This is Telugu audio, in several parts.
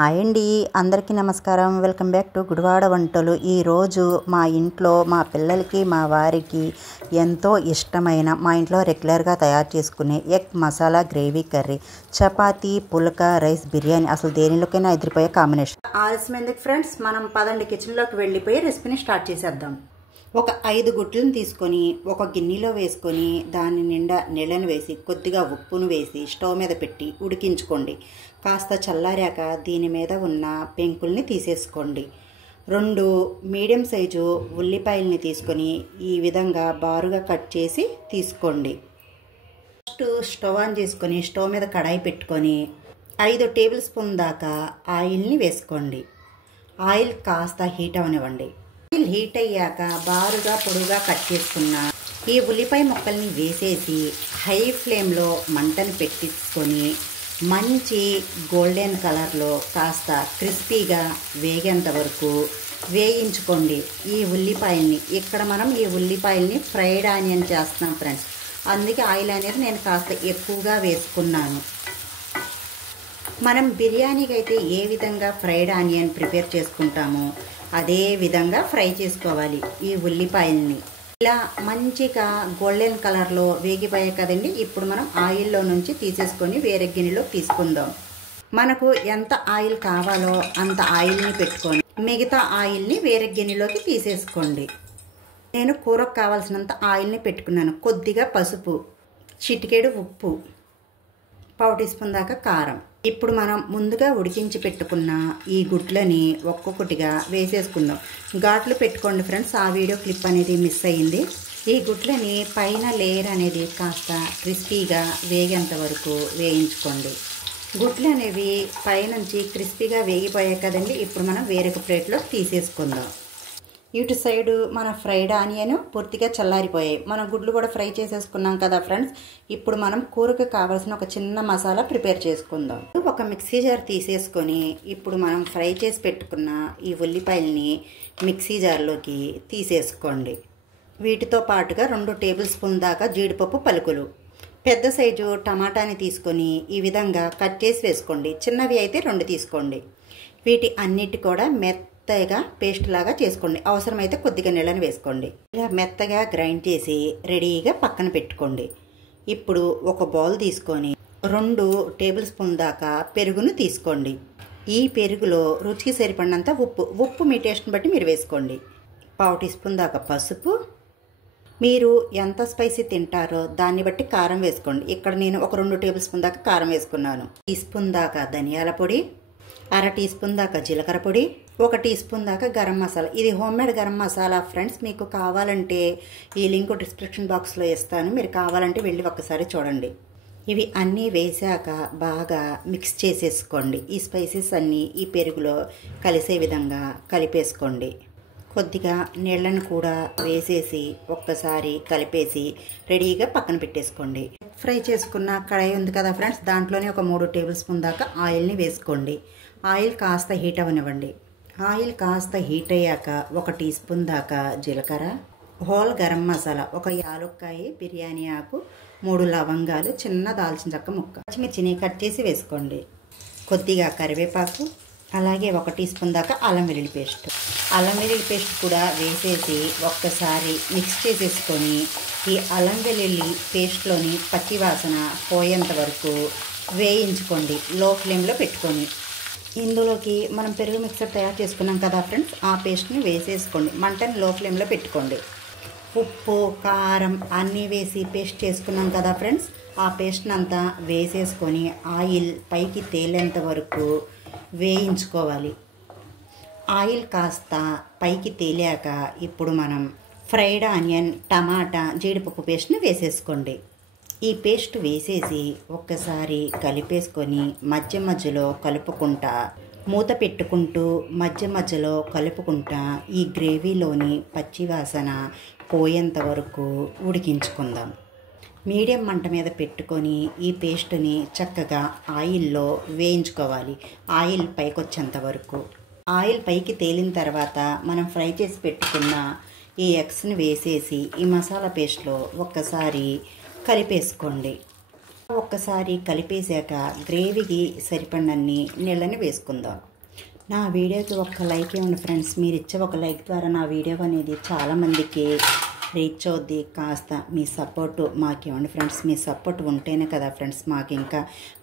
హాయ్ అండి, అందరికీ నమస్కారం. వెల్కమ్ బ్యాక్ టు గుడివాడ వంటలు. ఈరోజు మా ఇంట్లో మా పిల్లలకి మా వారికి ఎంతో ఇష్టమైన మా ఇంట్లో రెగ్యులర్గా తయారు చేసుకునే egg masala gravy curry, chapati, phulka, rice, biryani అసలు దేనిలోకైనా ఎదిరిపోయే కాంబినేషన్. ఆలస్యం ఎందుకు ఫ్రెండ్స్, మనం పదండి కిచెన్లోకి వెళ్ళిపోయి రెసిపీని స్టార్ట్ చేసేద్దాం. ఒక 5 గుడ్లను తీసుకొని ఒక గిన్నెలో వేసుకొని దాని నిండా నీళ్ళను వేసి కొద్దిగా ఉప్పును వేసి స్టవ్ మీద పెట్టి ఉడికించుకోండి. కాస్త చల్లారాక దీని మీద ఉన్న పెంకుల్ని తీసేసుకోండి. 2 మీడియం సైజు ఉల్లిపాయల్ని తీసుకొని ఈ విధంగా బారుగా కట్ చేసి తీసుకోండి. ఫస్ట్ స్టవ్ ఆన్ చేసుకొని స్టవ్ మీద కడాయి పెట్టుకొని 5 టేబుల్ స్పూన్ దాకా ఆయిల్ని వేసుకోండి. ఆయిల్ కాస్త హీట్ అవనివ్వండి. ఆయిల్ హీట్ అయ్యాక బారుగా పొడుగా కట్ చేసుకున్న ఈ ఉల్లిపాయ ముక్కల్ని వేసేసి హై ఫ్లేమ్లో మంటను పెట్టించుకొని మంచి గోల్డెన్ కలర్లో కాస్త క్రిస్పీగా వేగేంత వరకు వేయించుకోండి. ఈ ఉల్లిపాయల్ని ఇక్కడ మనం ఈ ఉల్లిపాయల్ని ఫ్రైడ్ ఆనియన్ చేస్తున్నాం ఫ్రెండ్స్, అందుకే ఆయిల్ అనేది నేను కాస్త ఎక్కువగా వేసుకున్నాను. మనం బిర్యానీకి అయితే ఏ విధంగా ఫ్రైడ్ ఆనియన్ ప్రిపేర్ చేసుకుంటామో అదే విధంగా ఫ్రై చేసుకోవాలి. ఈ ఉల్లిపాయల్ని ఇలా మంచిగా గోల్డెన్ కలర్లో వేగిపోయాయి కదండి. ఇప్పుడు మనం ఆయిల్లో నుంచి తీసేసుకొని వేరే గిన్నెలో తీసుకుందాం. మనకు ఎంత ఆయిల్ కావాలో అంత ఆయిల్ని పెట్టుకొని మిగతా ఆయిల్ని వేరే గిన్నెలోకి తీసేసుకోండి. నేను కూరకు కావాల్సినంత ఆయిల్ని పెట్టుకున్నాను. కొద్దిగా పసుపు, చిటికెడు ఉప్పు, 1/4 టీ స్పూన్ దాకా కారం. ఇప్పుడు మనం ముందుగా ఉడికించి పెట్టుకున్న ఈ గుడ్లని ఒక్కొక్కటిగా వేసేసుకుందాం. ఘాట్లు పెట్టుకోండి ఫ్రెండ్స్, ఆ వీడియో క్లిప్ అనేది మిస్ అయ్యింది. ఈ గుడ్లని పైన లేయర్ అనేది కాస్త క్రిస్పీగా వేగేంత వరకు వేయించుకోండి. గుడ్లు అనేవి పైనుంచి క్రిస్పీగా వేగిపోయాయి కదండి. ఇప్పుడు మనం వేరొక ప్లేట్లో తీసేసుకుందాం. ఇటు సైడు మన ఫ్రైడ్ ఆనియన్ పూర్తిగా చల్లారిపోయాయి. మనం గుడ్లు కూడా ఫ్రై చేసేసుకున్నాం కదా ఫ్రెండ్స్. ఇప్పుడు మనం కూరకు కావాల్సిన ఒక చిన్న మసాలా ప్రిపేర్ చేసుకుందాం. ఒక మిక్సీ జార్ తీసేసుకొని ఇప్పుడు మనం ఫ్రై చేసి పెట్టుకున్న ఈ ఉల్లిపాయల్ని మిక్సీ జార్లోకి తీసేసుకోండి. వీటితో పాటుగా 2 టేబుల్ స్పూన్ దాకా జీడిపప్పు పలుకులు, పెద్ద సైజు టమాటాని తీసుకొని ఈ విధంగా కట్ చేసి వేసుకోండి. చిన్నవి అయితే 2 తీసుకోండి. వీటి అన్నిటి కూడా మెత్తగా పేస్ట్ లాగా చేసుకోండి. అవసరమైతే కొద్దిగా నీళ్ళని వేసుకోండి. ఇలా మెత్తగా గ్రైండ్ చేసి రెడీగా పక్కన పెట్టుకోండి. ఇప్పుడు ఒక బౌల్ తీసుకొని 2 టేబుల్ స్పూన్ దాకా పెరుగును తీసుకోండి. ఈ పెరుగులో రుచికి సరిపడినంత ఉప్పు మీ టేస్ట్ని బట్టి మీరు వేసుకోండి. 1/4 టీ స్పూన్ దాకా పసుపు, మీరు ఎంత స్పైసీ తింటారో దాన్ని బట్టి కారం వేసుకోండి. ఇక్కడ నేను ఒక 2 టేబుల్ స్పూన్ దాకా కారం వేసుకున్నాను. 1 టీ స్పూన్ దాకా ధనియాల పొడి, 1/2 టీ స్పూన్ దాకా జీలకర్ర పొడి, 1 టీ స్పూన్ దాకా గరం మసాలా. ఇది హోమ్మేడ్ గరం మసాలా ఫ్రెండ్స్. మీకు కావాలంటే ఈ లింక్ డిస్క్రిప్షన్ బాక్స్లో ఇస్తాను, మీరు కావాలంటే వెళ్ళి ఒక్కసారి చూడండి. ఇవి అన్నీ వేసాక బాగా మిక్స్ చేసేసుకోండి. ఈ స్పైసెస్ అన్నీ ఈ పెరుగులో కలిసే విధంగా కలిపేసుకోండి. కొద్దిగా నీళ్ళను కూడా వేసేసి ఒక్కసారి కలిపేసి రెడీగా పక్కన పెట్టేసుకోండి. ఫ్రై చేసుకున్న కడాయి ఉంది కదా ఫ్రెండ్స్, దాంట్లోనే ఒక 3 టేబుల్ స్పూన్ దాకా ఆయిల్ని వేసుకోండి. ఆయిల్ కాస్త హీట్ అవనివ్వండి. ఆయిల్ కాస్త హీట్ అయ్యాక 1 టీ స్పూన్ దాకా జీలకర్ర, హోల్ గరం మసాలా, 1 యాలక్కాయ, బిర్యానీ ఆకు, 3 లవంగాలు, చిన్న దాల్చిన చెక్క ముక్క, పచ్చిమిర్చిని కట్ చేసి వేసుకోండి. కొద్దిగా కరివేపాకు, అలాగే 1 టీ స్పూన్ దాకా అల్లం వెల్లుల్లి పేస్ట్. అల్లం వెల్లుల్లి పేస్ట్ కూడా వేసేసి ఒక్కసారి మిక్స్ చేసేసుకొని ఈ అల్లం వెల్లుల్లి పేస్ట్లోని పచ్చి వాసన పోయేంత వరకు వేయించుకోండి లో ఫ్లేమ్లో పెట్టుకొని. ఇందులోకి మనం పెరుగు మిక్సర్ తయారు చేసుకున్నాం కదా ఫ్రెండ్స్, ఆ పేస్ట్ని వేసేసుకోండి. మంటని లో ఫ్లేమ్లో పెట్టుకోండి. ఉప్పు, కారం అన్నీ వేసి పేస్ట్ చేసుకున్నాం కదా ఫ్రెండ్స్, ఆ పేస్ట్ని అంతా వేసేసుకొని ఆయిల్ పైకి తేలేంత వరకు వేయించుకోవాలి. ఆయిల్ కాస్త పైకి తేలాక ఇప్పుడు మనం ఫ్రైడ్ ఆనియన్, టమాటా, జీడిపప్పు పేస్ట్ని వేసేసుకోండి. ఈ పేస్ట్ వేసేసి ఒక్కసారి కలిపేసుకొని మధ్య మధ్యలో కలుపుకుంటా మూత పెట్టుకుంటూ మధ్య మధ్యలో కలుపుకుంటా ఈ గ్రేవీలోని పచ్చి వాసన పోయేంత వరకు ఉడికించుకుందాం. మీడియం మంట మీద పెట్టుకొని ఈ పేస్ట్ని చక్కగా ఆయిల్లో వేయించుకోవాలి. ఆయిల్ పైకి వచ్చేంత వరకు. ఆయిల్ పైకి తేలిన తర్వాత మనం ఫ్రై చేసి పెట్టుకున్న ఈ ఎగ్స్ని వేసేసి ఈ మసాలా పేస్ట్లో ఒక్కసారి కలిపేసుకోండి. ఒక్కసారి కలిపేశాక గ్రేవీకి సరిపడినన్ని నీళ్ళని వేసుకుందాం. నా వీడియోకి ఒక లైక్ ఇవ్వండి ఫ్రెండ్స్. మీరు ఇచ్చే ఒక లైక్ ద్వారా నా వీడియో అనేది చాలామందికి రీచ్ అవుద్ది. కాస్త మీ సపోర్టు మాకు ఇవ్వండి ఫ్రెండ్స్. మీ సపోర్ట్ ఉంటేనే కదా ఫ్రెండ్స్ మాకు ఇంకా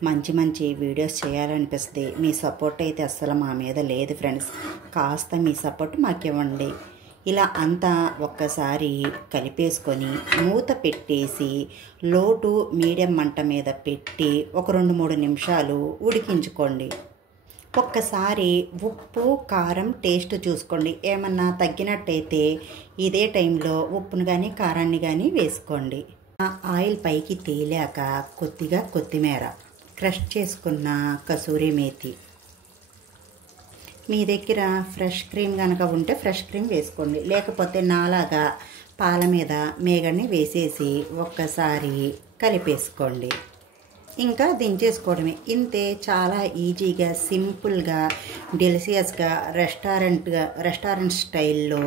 మంచి మంచి వీడియోస్ చేయాలనిపిస్తుంది. మీ సపోర్ట్ అయితే అస్సలు మా మీద లేదు ఫ్రెండ్స్. కాస్త మీ సపోర్ట్ మాకు ఇవ్వండి. ఇలా అంతా ఒక్కసారి కలిపేసుకొని మూత పెట్టేసి లో టు మీడియం మంట మీద పెట్టి ఒక 2-3 నిమిషాలు ఉడికించుకోండి. ఒక్కసారి ఉప్పు కారం టేస్ట్ చూసుకోండి. ఏమన్నా తగ్గినట్టయితే ఇదే టైంలో ఉప్పును కానీ కారాన్ని కానీ వేసుకోండి. ఆయిల్ పైకి తేలాక కొద్దిగా కొత్తిమీర, క్రష్ చేసుకున్న కసూరి మేతి, మీ దగ్గర ఫ్రెష్ క్రీమ్ కనుక ఉంటే ఫ్రెష్ క్రీమ్ వేసుకోండి. లేకపోతే నాలాగా పాల మీద మేగడ్ని వేసేసి ఒక్కసారి కలిపేసుకోండి. ఇంకా దించేసుకోవడమే. ఇంతే, చాలా ఈజీగా సింపుల్గా డెలిషియస్గా రెస్టారెంట్ స్టైల్లో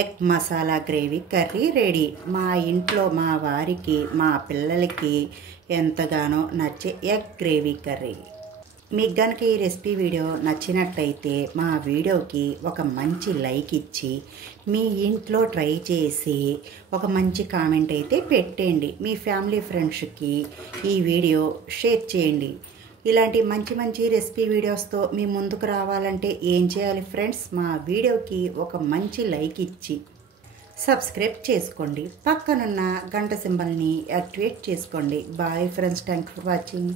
egg masala gravy curry ready. మా ఇంట్లో మా వారికి మా పిల్లలకి ఎంతగానో నచ్చే ఎగ్ గ్రేవీ కర్రీ. మీకు కనుక ఈ రెసిపీ వీడియో నచ్చినట్టయితే మా వీడియోకి ఒక మంచి లైక్ ఇచ్చి మీ ఇంట్లో ట్రై చేసి ఒక మంచి కామెంట్ అయితే పెట్టండి. మీ ఫ్యామిలీ ఫ్రెండ్స్కి ఈ వీడియో షేర్ చేయండి. ఇలాంటి మంచి మంచి రెసిపీ వీడియోస్తో మీ ముందుకు రావాలంటే ఏం చేయాలి ఫ్రెండ్స్? మా వీడియోకి ఒక మంచి లైక్ ఇచ్చి సబ్స్క్రైబ్ చేసుకోండి. పక్కనున్న గంట సింబల్ని యాక్టివేట్ చేసుకోండి. Bye friends, thank for watching.